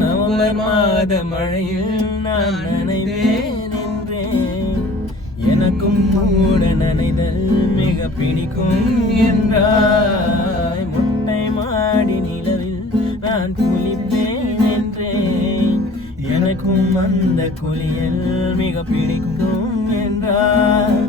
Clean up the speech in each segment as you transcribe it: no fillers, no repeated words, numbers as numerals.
November மாத மழையில் நான் நனைவேன் என்றேன். எனக்கும் கூட நனைதல் மிக பிடிக்கும் என்றாய். முட்டை மாடி நிலவில் நான் குளிப்பேன் என்றேன். எனக்கும் அந்த குளியல் மிக பிடிக்கும் என்றார்.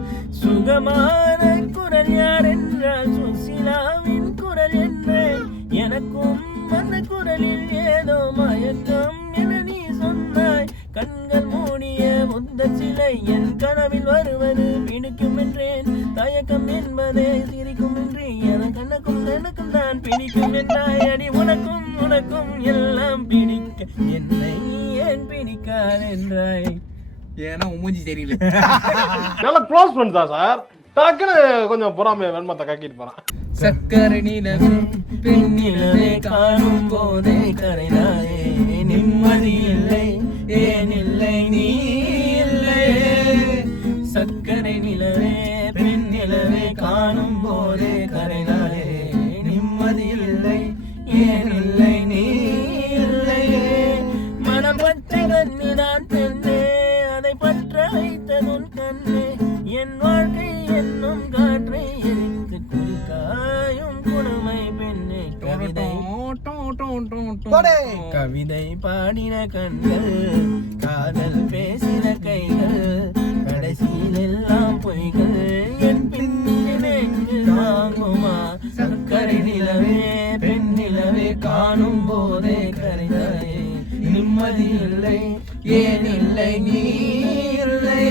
சுகமான குரல் யார் என்றால் சுசிலாவின் குரல் என்றேன். எனக்கும் அந்த குரலில் ஏதோ மயக்கம் என நீ சொன்னாய். கண்கள் மூடிய முத்த சிலை என் கனவில் வருவது பிடிக்கும் என்றேன். தயக்கம் என்பதே சிரிக்கும் என்று எனக்கும் தான் பிடிக்கும் என்றாய். அடி உனக்கும் எல்லாம் பிடிக்க என்னை ஏன் பிடிக்காது என்றாய். ஏன்னா மூஞ்சி தெரியல. நல்லா க்ளோஸ் பண்ணிட்டா சார். டக்குன்னு கொஞ்சம் பொறாமைய வெண்மத்தை கக்கிட்டு போறான். சக்கரை நிலவே பெண்ணிலவே காணும் போதே கரைதாயே. நிம்மதி இல்லை ஏன் இல்லை நீ இல்லை. சக்கரை நிலவே பெண்ணிலவே காணும் போதே கரைதாயே. நிம்மதி இல்லை ஏன் இல்லை நீ இல்லை. மனம் பச்சை கண்ணிதான் பெண்ணே அதை பற்ற வைத்ததுன் கண்ணே. என் வாழ்க்கை என்னும் காற்றை எரித்து குளிக்காயும் குணமை பெண்ணே. கவிதை பாடின கண்கள் காதல் பேசின கைகள் கடைசியில் எல்லாம் பொய்கள். என் பின்னெங்கில் வாங்குமா சக்கரை நிலவே பெண்ணிலவே காணும் போதே கரைதாயே. நிம்மதி இல்லை ஏன் இல்லை நீ இல்லை.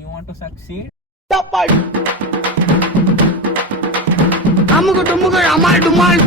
You want to succeed? அமுகு டுமுகு Amaal டுமால்.